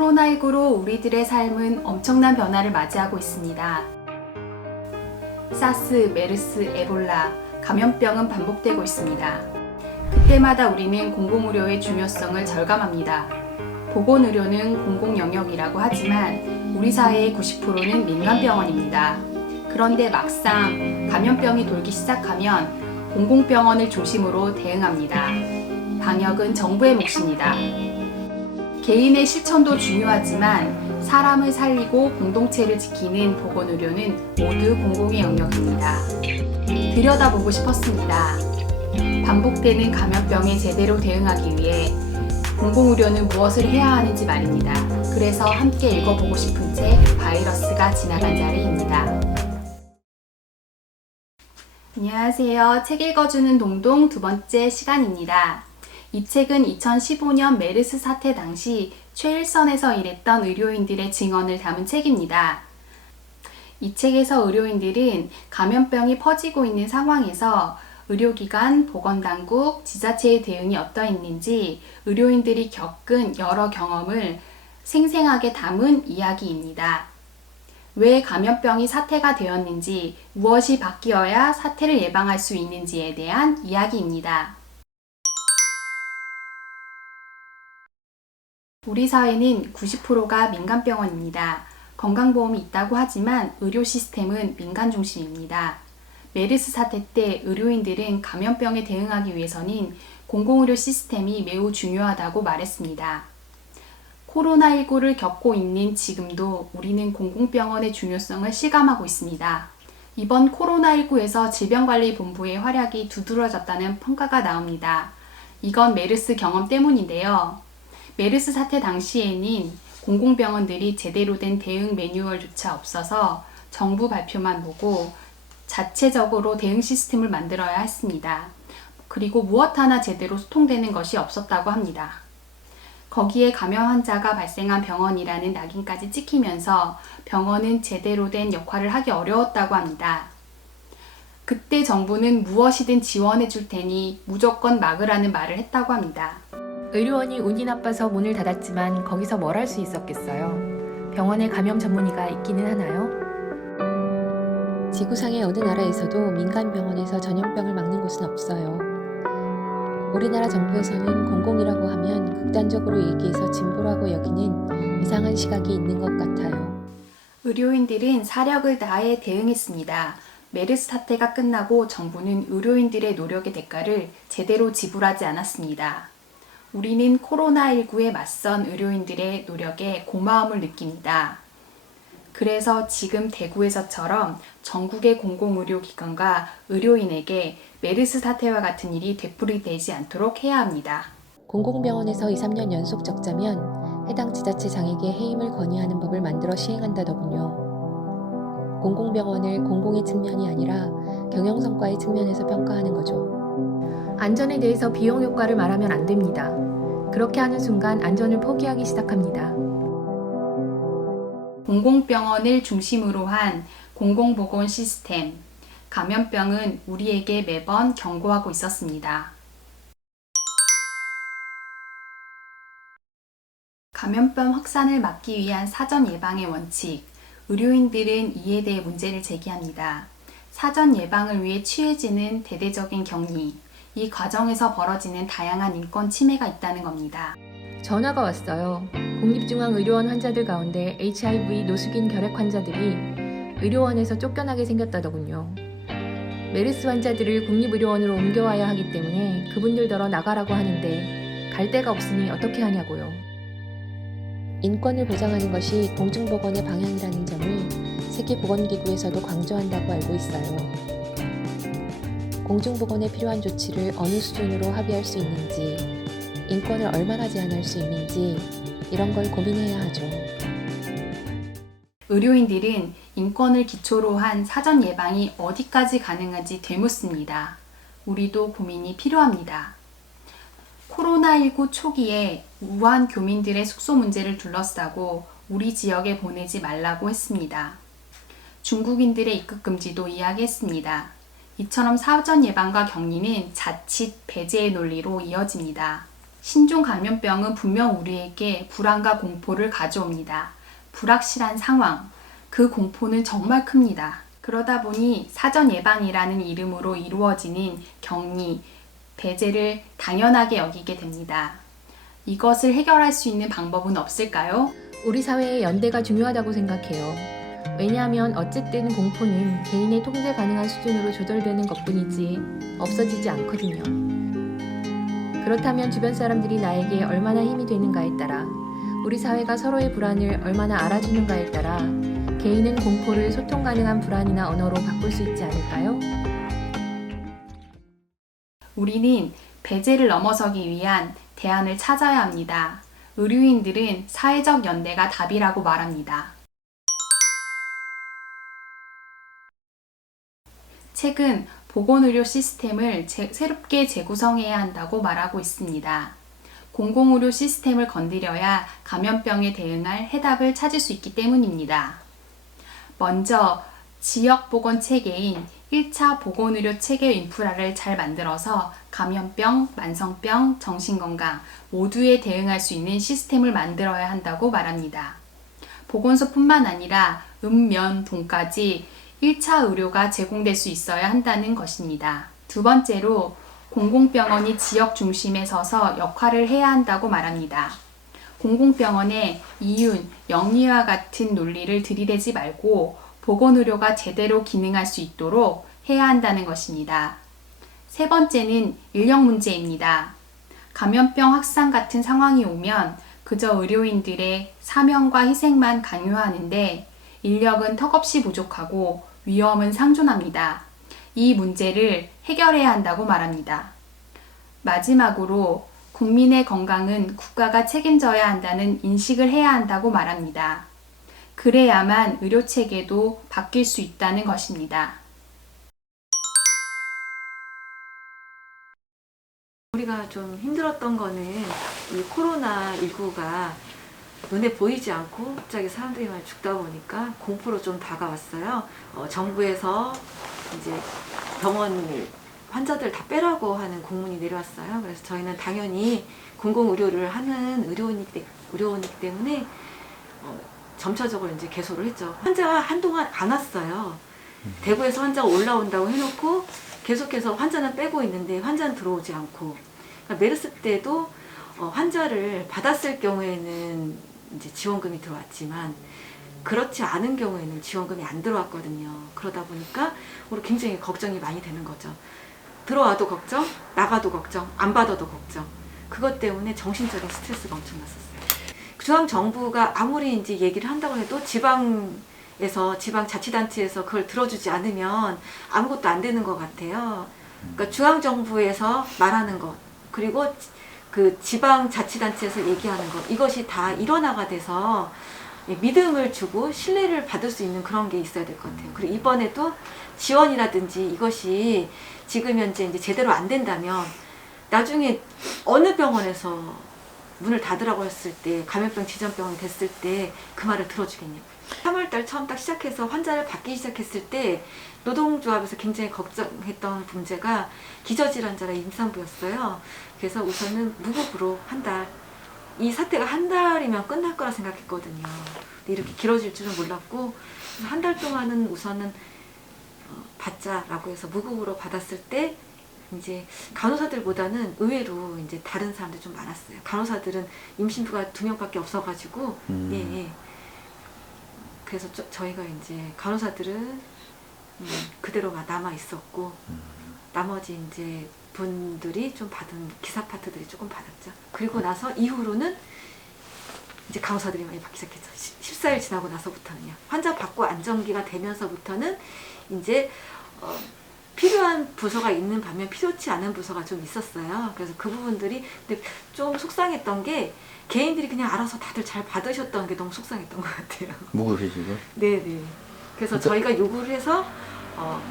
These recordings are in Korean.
코로나19로 우리들의 삶은 엄청난 변화를 맞이하고 있습니다. 사스, 메르스, 에볼라, 감염병은 반복되고 있습니다. 그때마다 우리는 공공의료의 중요성을 절감합니다. 보건의료는 공공영역이라고 하지만 우리 사회의 90%는 민간병원입니다. 그런데 막상 감염병이 돌기 시작하면 공공병원을 중심으로 대응합니다. 방역은 정부의 몫입니다. 개인의 실천도 중요하지만 사람을 살리고 공동체를 지키는 보건의료는 모두 공공의 영역입니다. 들여다보고 싶었습니다. 반복되는 감염병에 제대로 대응하기 위해 공공의료는 무엇을 해야 하는지 말입니다. 그래서 함께 읽어보고 싶은 책 바이러스가 지나간 자리입니다. 안녕하세요. 책 읽어주는 동동 두 번째 시간입니다. 이 책은 2015년 메르스 사태 당시 최일선에서 일했던 의료인들의 증언을 담은 책입니다. 이 책에서 의료인들은 감염병이 퍼지고 있는 상황에서 의료기관, 보건당국, 지자체의 대응이 어떠했는지 의료인들이 겪은 여러 경험을 생생하게 담은 이야기입니다. 왜 감염병이 사태가 되었는지, 무엇이 바뀌어야 사태를 예방할 수 있는지에 대한 이야기입니다. 우리 사회는 90%가 민간병원입니다. 건강보험이 있다고 하지만 의료 시스템은 민간 중심입니다. 메르스 사태 때 의료인들은 감염병에 대응하기 위해서는 공공의료 시스템이 매우 중요하다고 말했습니다. 코로나19를 겪고 있는 지금도 우리는 공공병원의 중요성을 실감하고 있습니다. 이번 코로나19에서 질병관리본부의 활약이 두드러졌다는 평가가 나옵니다. 이건 메르스 경험 때문인데요. 메르스 사태 당시에는 공공병원들이 제대로 된 대응 매뉴얼조차 없어서 정부 발표만 보고 자체적으로 대응 시스템을 만들어야 했습니다. 그리고 무엇 하나 제대로 소통되는 것이 없었다고 합니다. 거기에 감염 환자가 발생한 병원이라는 낙인까지 찍히면서 병원은 제대로 된 역할을 하기 어려웠다고 합니다. 그때 정부는 무엇이든 지원해 줄 테니 무조건 막으라는 말을 했다고 합니다. 의료원이 운이 나빠서 문을 닫았지만 거기서 뭘 할 수 있었겠어요? 병원에 감염 전문의가 있기는 하나요? 지구상의 어느 나라에서도 민간 병원에서 전염병을 막는 곳은 없어요. 우리나라 정부에서는 공공이라고 하면 극단적으로 얘기해서 진보라고 여기는 이상한 시각이 있는 것 같아요. 의료인들은 사력을 다해 대응했습니다. 메르스 사태가 끝나고 정부는 의료인들의 노력의 대가를 제대로 지불하지 않았습니다. 우리는 코로나19에 맞선 의료인들의 노력에 고마움을 느낍니다. 그래서 지금 대구에서처럼 전국의 공공의료기관과 의료인에게 메르스 사태와 같은 일이 되풀이되지 않도록 해야 합니다. 공공병원에서 2, 3년 연속 적자면 해당 지자체장에게 해임을 건의하는 법을 만들어 시행한다더군요. 공공병원을 공공의 측면이 아니라 경영성과의 측면에서 평가하는 거죠. 안전에 대해서 비용 효과를 말하면 안 됩니다. 그렇게 하는 순간 안전을 포기하기 시작합니다. 공공병원을 중심으로 한 공공보건 시스템, 감염병은 우리에게 매번 경고하고 있었습니다. 감염병 확산을 막기 위한 사전 예방의 원칙, 의료인들은 이에 대해 문제를 제기합니다. 사전 예방을 위해 취해지는 대대적인 격리, 이 과정에서 벌어지는 다양한 인권 침해가 있다는 겁니다. 전화가 왔어요. 국립중앙의료원 환자들 가운데 HIV 노숙인 결핵 환자들이 의료원에서 쫓겨나게 생겼다더군요. 메르스 환자들을 국립의료원으로 옮겨와야 하기 때문에 그분들더러 나가라고 하는데 갈 데가 없으니 어떻게 하냐고요. 인권을 보장하는 것이 공중보건의 방향이라는 점을 세계보건기구에서도 강조한다고 알고 있어요. 공중보건에 필요한 조치를 어느 수준으로 합의할 수 있는지, 인권을 얼마나 제한할 수 있는지 이런 걸 고민해야 하죠. 의료인들은 인권을 기초로 한 사전 예방이 어디까지 가능한지 되묻습니다. 우리도 고민이 필요합니다. 코로나19 초기에 우한 교민들의 숙소 문제를 둘러싸고 우리 지역에 보내지 말라고 했습니다. 중국인들의 입국 금지도 이야기했습니다. 이처럼 사전 예방과 격리는 자칫 배제의 논리로 이어집니다. 신종 감염병은 분명 우리에게 불안과 공포를 가져옵니다. 불확실한 상황, 그 공포는 정말 큽니다. 그러다 보니 사전 예방이라는 이름으로 이루어지는 격리, 배제를 당연하게 여기게 됩니다. 이것을 해결할 수 있는 방법은 없을까요? 우리 사회의 연대가 중요하다고 생각해요. 왜냐하면 어쨌든 공포는 개인의 통제 가능한 수준으로 조절되는 것뿐이지 없어지지 않거든요. 그렇다면 주변 사람들이 나에게 얼마나 힘이 되는가에 따라, 우리 사회가 서로의 불안을 얼마나 알아주는가에 따라 개인은 공포를 소통 가능한 불안이나 언어로 바꿀 수 있지 않을까요? 우리는 배제를 넘어서기 위한 대안을 찾아야 합니다. 의료인들은 사회적 연대가 답이라고 말합니다. 최근 보건의료 시스템을 새롭게 재구성해야 한다고 말하고 있습니다. 공공의료 시스템을 건드려야 감염병에 대응할 해답을 찾을 수 있기 때문입니다. 먼저 지역보건 체계인 1차 보건의료 체계 인프라를 잘 만들어서 감염병, 만성병, 정신건강 모두에 대응할 수 있는 시스템을 만들어야 한다고 말합니다. 보건소뿐만 아니라 면, 동까지 1차 의료가 제공될 수 있어야 한다는 것입니다. 두 번째로 공공병원이 지역 중심에 서서 역할을 해야 한다고 말합니다. 공공병원에 이윤, 영리와 같은 논리를 들이대지 말고 보건의료가 제대로 기능할 수 있도록 해야 한다는 것입니다. 세 번째는 인력 문제입니다. 감염병 확산 같은 상황이 오면 그저 의료인들의 사명과 희생만 강요하는데 인력은 턱없이 부족하고 위험은 상존합니다. 이 문제를 해결해야 한다고 말합니다. 마지막으로 국민의 건강은 국가가 책임져야 한다는 인식을 해야 한다고 말합니다. 그래야만 의료체계도 바뀔 수 있다는 것입니다. 우리가 좀 힘들었던 거는 이 코로나19가 눈에 보이지 않고 갑자기 사람들이 많이 죽다 보니까 공포로 좀 다가왔어요. 정부에서 이제 병원 환자들 다 빼라고 하는 공문이 내려왔어요. 그래서 저희는 당연히 공공의료를 하는 의료원이기 때문에 점차적으로 이제 개소를 했죠. 환자가 한동안 안 왔어요. 대구에서 환자가 올라온다고 해놓고 계속해서 환자는 빼고 있는데 환자는 들어오지 않고, 그러니까 메르스 때도 환자를 받았을 경우에는 이제 지원금이 들어왔지만 그렇지 않은 경우에는 지원금이 안 들어왔거든요. 그러다 보니까 우리 굉장히 걱정이 많이 되는 거죠. 들어와도 걱정, 나가도 걱정, 안 받아도 걱정. 그것 때문에 정신적인 스트레스가 엄청났었어요. 중앙정부가 아무리 이제 얘기를 한다고 해도 지방자치단체에서 그걸 들어주지 않으면 아무것도 안 되는 것 같아요. 그러니까 중앙정부에서 말하는 것, 그리고 그 지방자치단체에서 얘기하는 것, 이것이 다 일원화가 돼서 믿음을 주고 신뢰를 받을 수 있는 그런 게 있어야 될 것 같아요. 그리고 이번에도 지원이라든지 이것이 지금 현재 이제 제대로 안 된다면 나중에 어느 병원에서 문을 닫으라고 했을 때, 감염병 지전병이 됐을 때 그 말을 들어주겠냐고. 3월달 처음 딱 시작해서 환자를 받기 시작했을 때 노동조합에서 굉장히 걱정했던 문제가 기저질환자라 임산부였어요. 그래서 우선은 무급으로 한 달, 이 사태가 한 달이면 끝날 거라 생각했거든요. 근데 이렇게 길어질 줄은 몰랐고 한 달 동안은 우선은 받자라고 해서 무급으로 받았을 때 이제 간호사들보다는 의외로 이제 다른 사람들이 좀 많았어요. 간호사들은 임신부가 2명밖에 없어가지고 예. 그래서 저희가 이제 간호사들은 그대로 남아 있었고 나머지 이제 분들이 좀 받은 기사 파트들이 조금 받았죠. 그리고 나서 이후로는 이제 간호사들이 많이 받기 시작했죠. 14일 지나고 나서부터는요. 환자 받고 안정기가 되면서부터는 이제 필요한 부서가 있는 반면 필요치 않은 부서가 좀 있었어요. 그래서 그 부분들이 근데 좀 속상했던 게 개인들이 그냥 알아서 다들 잘 받으셨던 게 너무 속상했던 것 같아요. 무급휴직을? 네네. 그래서 저희가 요구를 해서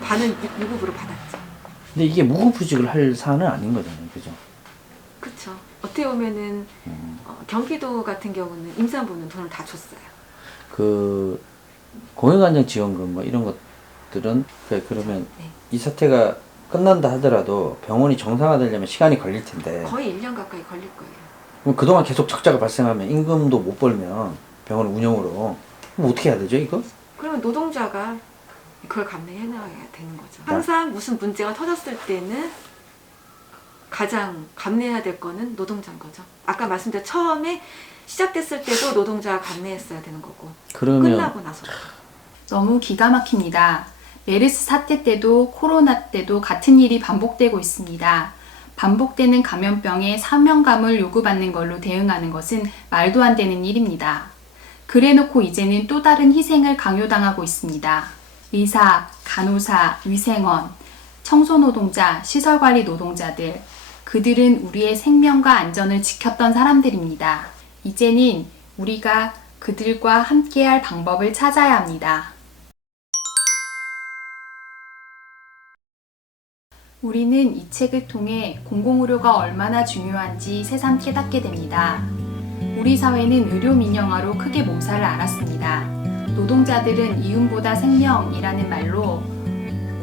반은 유급으로 받았죠. 근데 이게 무급휴직을 할 사안은 아닌 거잖아요, 그죠? 그렇죠. 어떻게 보면은 경기도 같은 경우는 임산부는 돈을 다 줬어요. 그 공연관장 지원금 뭐 이런 것들은 그러면 네. 이 사태가 끝난다 하더라도 병원이 정상화되려면 시간이 걸릴 텐데 거의 1년 가까이 걸릴 거예요. 그럼 그동안 계속 적자가 발생하면 임금도 못 벌면 병원 운영으로 그럼 어떻게 해야 되죠 이거? 그러면 노동자가 그걸 감내해 나가야 되는 거죠. 항상 무슨 문제가 터졌을 때는 가장 감내해야 될 거는 노동자인 거죠. 아까 말씀드린 처음에 시작됐을 때도 노동자가 감내했어야 되는 거고 그러면 끝나고 나서 너무 기가 막힙니다. 메르스 사태 때도 코로나 때도 같은 일이 반복되고 있습니다. 반복되는 감염병에 사명감을 요구받는 걸로 대응하는 것은 말도 안 되는 일입니다. 그래놓고 이제는 또 다른 희생을 강요당하고 있습니다. 의사, 간호사, 위생원, 청소노동자, 시설관리 노동자들, 그들은 우리의 생명과 안전을 지켰던 사람들입니다. 이제는 우리가 그들과 함께할 방법을 찾아야 합니다. 우리는 이 책을 통해 공공의료가 얼마나 중요한지 새삼 깨닫게 됩니다. 우리 사회는 의료 민영화로 크게 몸살을 앓았습니다. 노동자들은 이윤보다 생명이라는 말로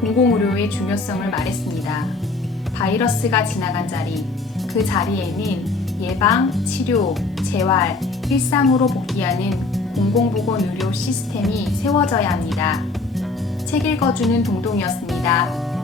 공공의료의 중요성을 말했습니다. 바이러스가 지나간 자리, 그 자리에는 예방, 치료, 재활, 일상으로 복귀하는 공공보건의료 시스템이 세워져야 합니다. 책 읽어주는 동동이었습니다.